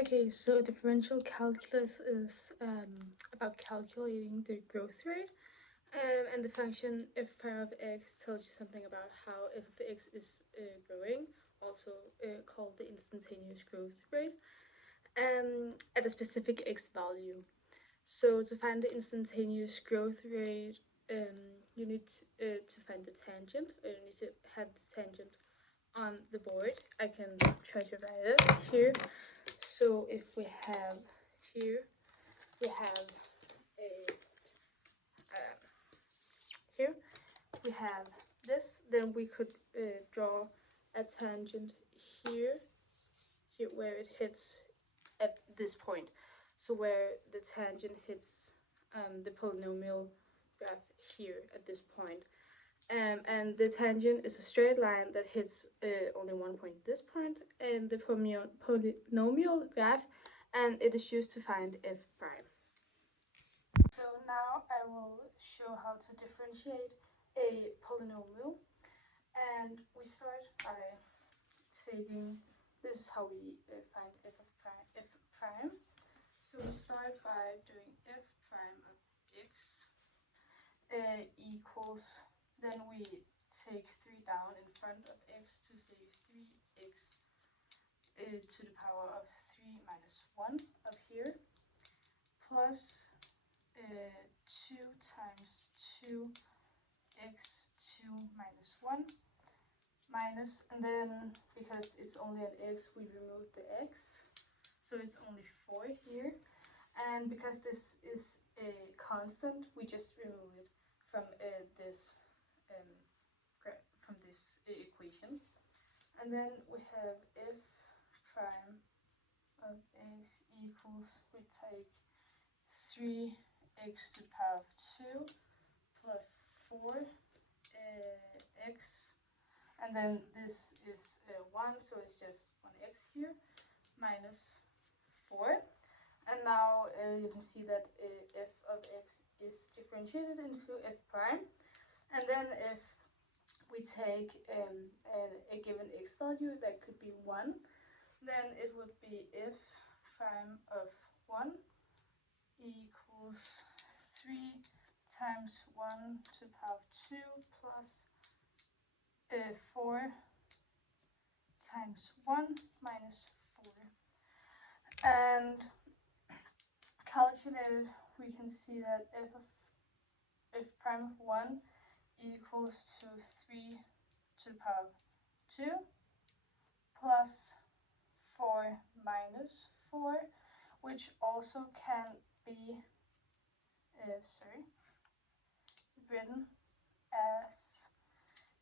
Okay, so differential calculus is about calculating the growth rate, and the function f prime of x tells you something about how f of x is growing, also called the instantaneous growth rate, at a specific x value. So to find the instantaneous growth rate, you need to find the tangent, or you need to have the tangent on the board. I can try to write it here. So if we have here, we have a here we have this, then we could draw a tangent here, where it hits at this point. So where the tangent hits the polynomial graph here at this point. And the tangent is a straight line that hits only one point at this point in the polynomial graph, and it is used to find f prime. So now I will show how to differentiate a polynomial, and we start by taking, this is how we find f of prime, f prime. So we start by doing f prime of x equals, then we take 3 down in front of x to say 3x to the power of 3 minus 1 up here, plus 2 times 2x2 minus 1 minus, and then because it's only an x, we remove the x, so it's only 4 here, and because this is a constant, we just remove it from this equation, and then we have f prime of x equals, we take 3x to the power of 2 plus 4 x, and then this is 1, so it's just 1x here, minus 4. And now you can see that f of x is differentiated into f prime. And then if we take a given x value, that could be 1, then it would be f prime of 1 equals 3 times 1 to the power of 2 plus 4 times 1 minus 4. And calculated, we can see that f prime of 1 equals to 3 to the power of 2 plus 4 minus 4, which also can be written as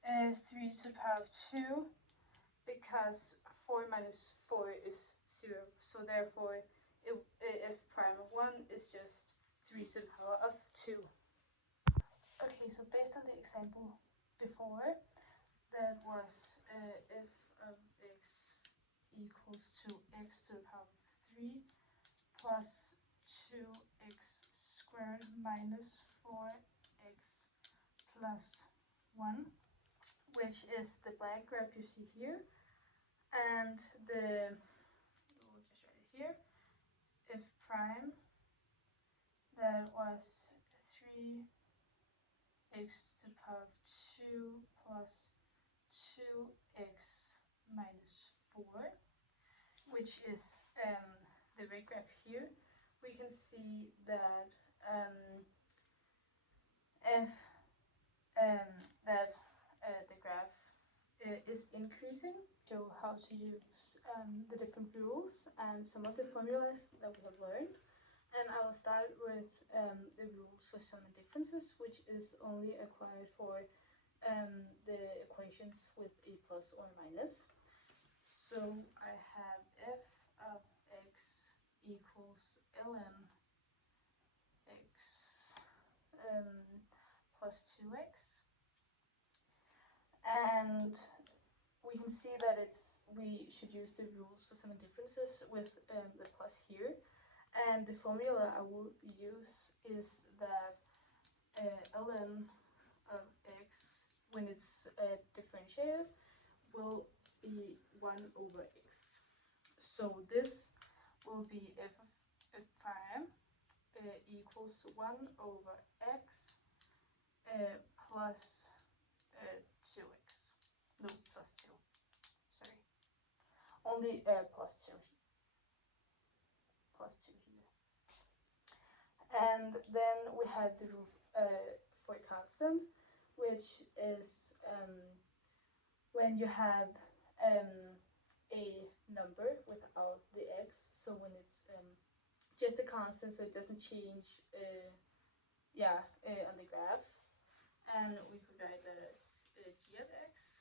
3 to the power of 2, because 4 minus 4 is 0, so therefore f prime of 1 is just 3 to the power of 2. Okay, so based on the example before, that was f of x equals to x to the power of 3 plus 2x squared minus 4x plus 1, which is the black graph you see here, and we'll just write it here, f prime, that was 3x to the power of 2 plus 2x minus 4, which is the red graph here. We can see that the graph is increasing. Show how to use the different rules and some of the formulas that we have learned. And I will start with the rules for sum and differences, which is only acquired for the equations with a plus or minus. So I have f of x equals ln x plus 2x, and we can see that we should use the rules for sum and differences with the plus here, and the formula I will use is that ln of x, when it's differentiated, will be 1 over x. So this will be f of f prime equals 1 over x plus 2x. No, plus 2. Sorry. Only plus 2. Plus 2 here. And then we have the rule for a constant, which is when you have a number without the x, so when it's just a constant, so it doesn't change on the graph. And we could write that as g of x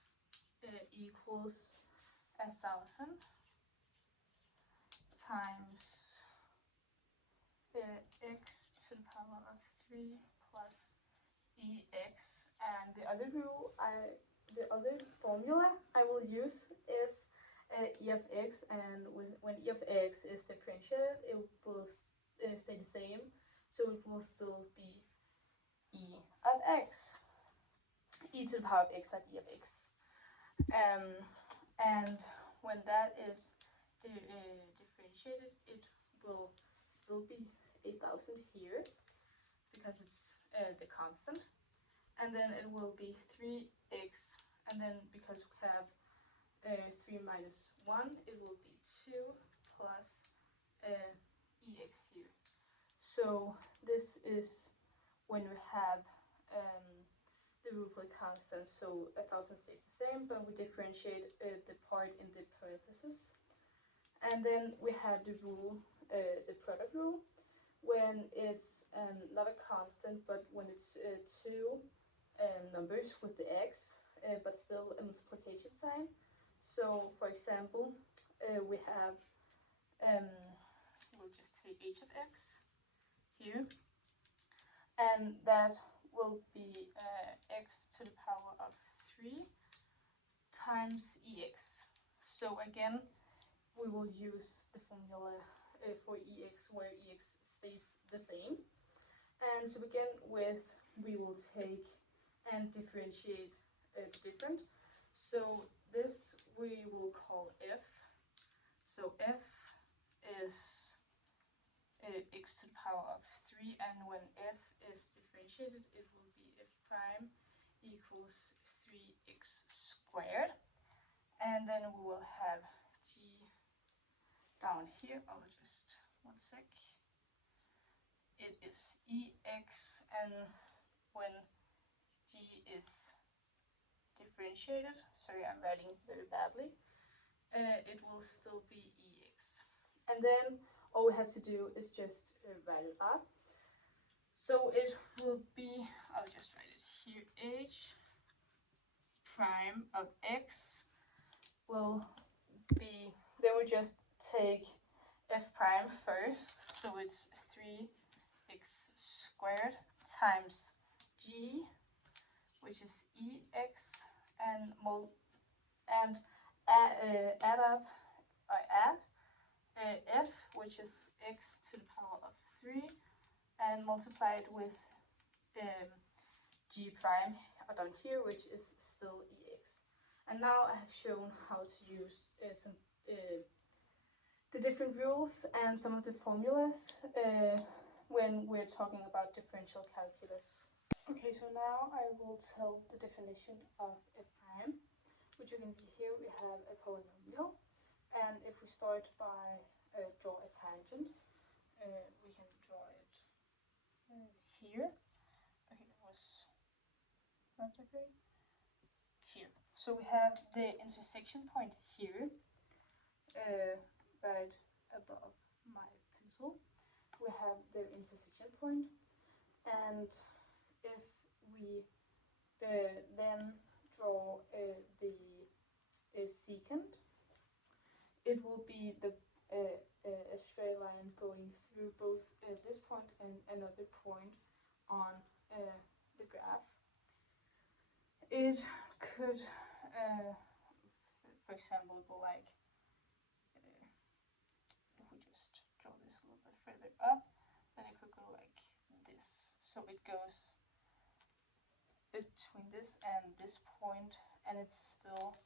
equals 1,000 times x to the power of 3 plus ex. And the other formula I will use is e of x, and when e of x is differentiated, it will stay the same, so it will still be e of x, e to the power of x at e of x. And when that is differentiated, it will still be 8,000 here, because it's the constant. And then it will be 3x, and then because we have 3 minus 1, it will be 2 plus ex here. So this is when we have the rule for the constant, so 1,000 stays the same, but we differentiate the part in the parentheses. And then we have the rule, the product rule, when it's not a constant, but when it's two numbers with the x, but still a multiplication sign. So for example, we have, we'll just take h of x here, and that will be x to the power of 3 times ex. So again, we will use the formula for ex, where ex stays the same. And to begin with, we will take and differentiate different. So this we will call f. So f is x to the power of 3, and when f is differentiated, it will be f prime equals 3x squared. And then we will have g down here. Oh, just 1 sec. It is ex, and when g is differentiated, sorry, I'm writing very badly, it will still be ex. And then all we have to do is just write it up. So it will be, I'll just write it here, h prime of x will be, then we just take f prime first, so it's 3x squared times g, which is ex, and add up, or add f, which is x to the power of 3, and multiply it with g prime down here, which is still ex. And now I have shown how to use the different rules and some of the formulas when we're talking about differential calculus. Okay, so now I will tell the definition of f prime, which you can see here. We have a polynomial, and if we start by draw a tangent, we can draw it here. Okay, that was not that great. Here. So we have the intersection point here, right above my pencil. We have the intersection point, and if we then draw the secant, it will be a straight line going through both this point and another point on the graph. It could, for example, go like, if we just draw this a little bit further up, then it could go like this. So it goes between this and this point, and it still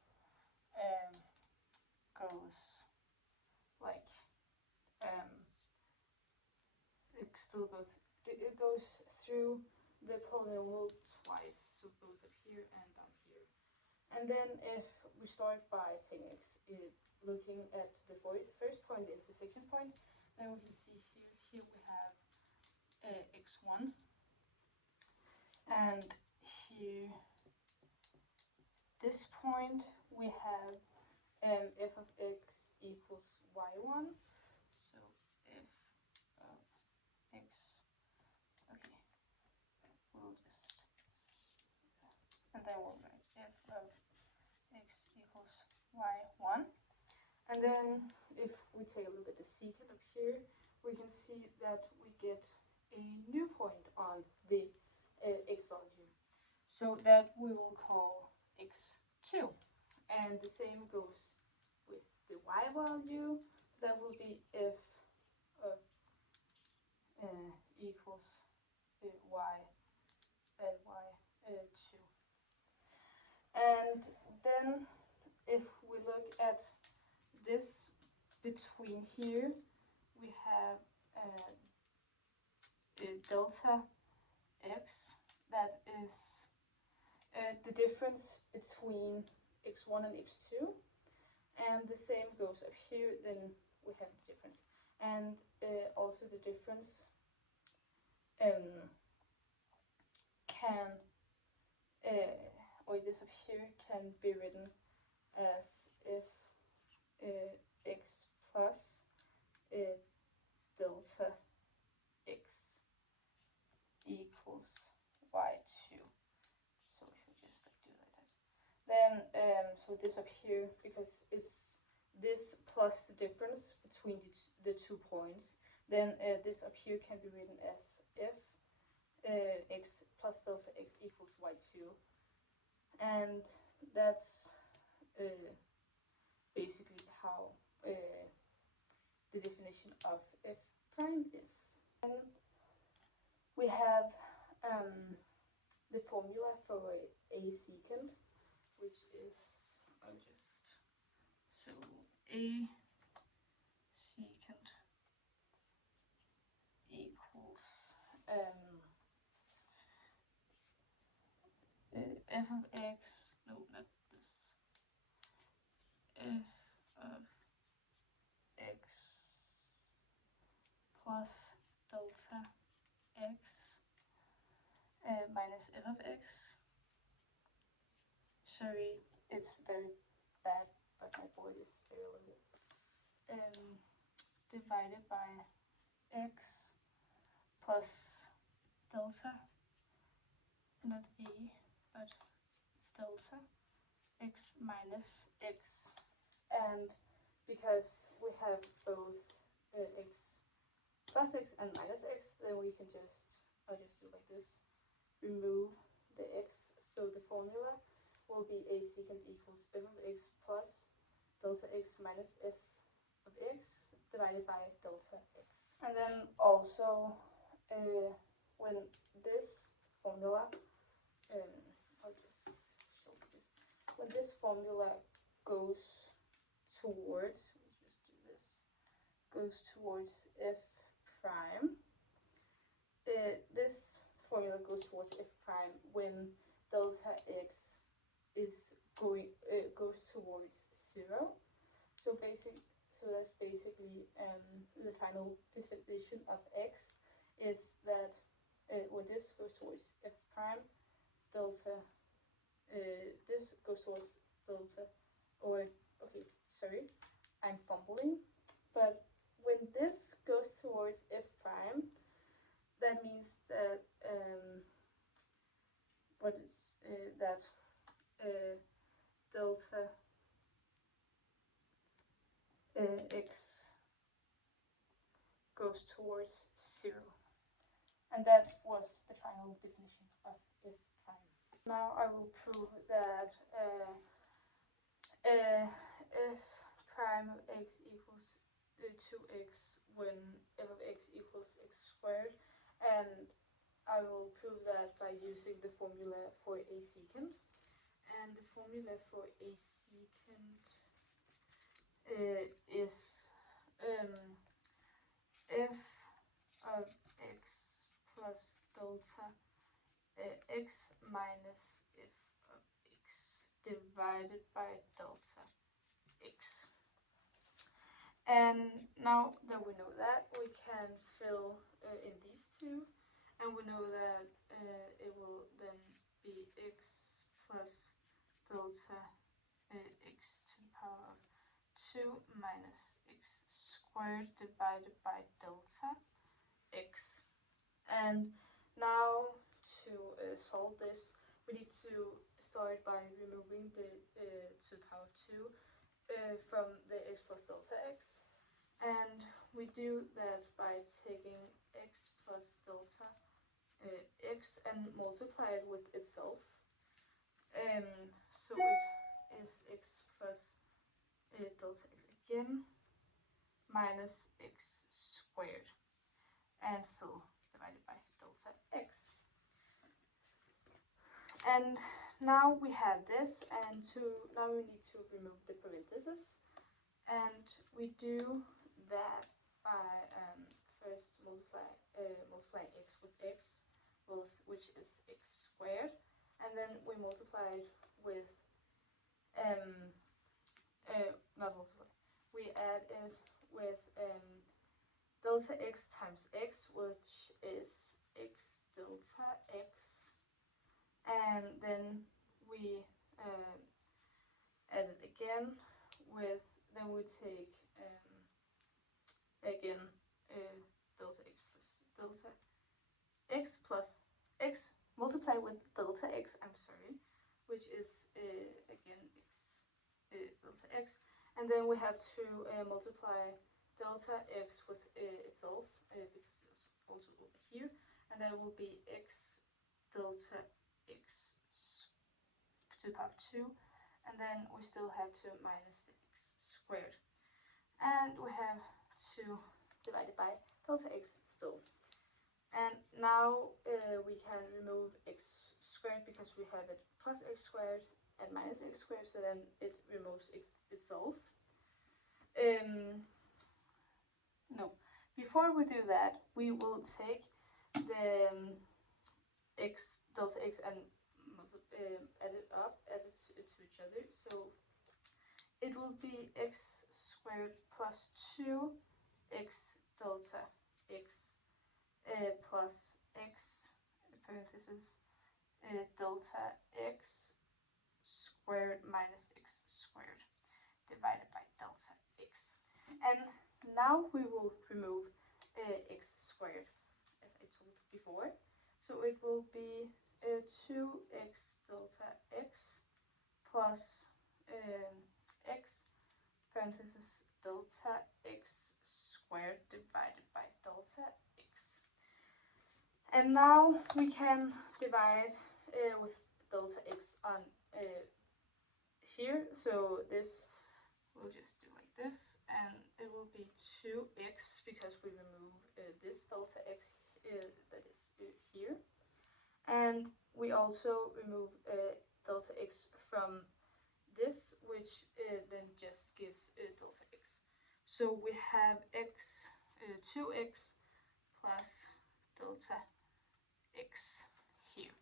goes like still goes through the polynomial twice, so it goes up here and down here. And then if we start by taking looking at the first point, the intersection point, then we can see here we have x1, and here this point we have f of x equals y1. So f of x, okay, we'll just, and then we'll write f of x equals y1. And then if we take a look at the secant up here, we can see that we get a new point on the x value. So that we will call x2. And the same goes with the y value. That will be f of equals y2. And then if we look at this between here, we have delta x, that is the difference between x1 and x2, and the same goes up here, then we have the difference, and also the difference can, or this up here can be written as if x plus delta x equals y2. So if we just do like that, then so this up here, because it's this plus the difference between the 2 points, then this up here can be written as if x plus delta x equals y2, and that's basically how the definition of f prime is. And we have the formula for a secant, which is, I'll just, so a secant equals f of x, no, not this, f of x plus delta x minus f of x. Sorry, it's very bad, but my board is very little. Divided by x plus delta, not a, but delta x minus x. And because we have both x plus x and minus x, then we can just, I'll just do like this, remove the x. So the formula will be a secant equals f of x plus delta x minus f of x divided by delta x. And then also when this formula, I'll just show this, when this formula goes towards, let's just do this, goes towards f prime, this formula goes towards f prime when delta x is goes towards 0. So that's basically the final definition of x is that when this goes towards f prime, delta, this goes towards delta, or, okay, sorry, I'm fumbling, but when this goes towards f prime, that means that what is that delta x goes towards 0, and that was the final definition of f prime. Now I will prove that f prime of x equals 2x when f of x equals x squared, and I will prove that by using the formula for a secant. And the formula for a secant is f of delta x minus f of x divided by delta x. And now that we know that, we can fill in these two, and we know that it will then be x plus delta x to the power of 2 minus x squared divided by delta x. And now to solve this, we need to start by removing the to the power 2 from the x plus delta x. And we do that by taking x plus delta x and multiply it with itself. So it is x plus delta x again minus x squared, and still divided by delta x. And now we have this, and now we need to remove the parentheses, and we do that by first multiplying x with x, which is x squared, and then we multiply it with not multiply. We add it with delta x times x, which is x delta x, and then we add it again with, then we take again delta x plus x multiply with delta x, I'm sorry, which is again x delta x, and then we have to multiply delta x with itself because it's also over here, and that will be x delta x to the power 2, and then we still have to minus the x squared, and we have 2 divided by delta x still. And now we can remove x squared because we have it plus x squared and minus x squared, so then it removes itself. No, before we do that, we will take the x delta x and add it to each other. So it will be x squared plus 2 x delta x plus x parentheses delta x squared minus x squared divided by delta x. And now we will remove x squared, as I told before. So it will be 2x delta x plus x parentheses delta x squared divided by delta x. And now we can divide with delta x on here. So this we'll just do like this, and it will be 2x because we remove this delta x that is here, and we also remove delta x from this, which then just gives delta x. So we have x 2x plus delta x here,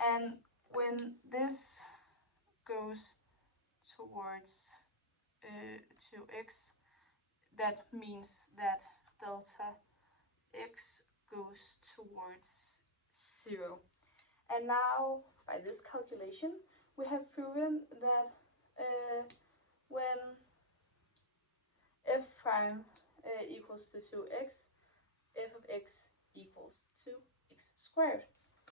and when this goes towards 2x, that means that delta x goes towards 0. And now, by this calculation, we have proven that when f prime equals to 2x, f of x equals to x squared.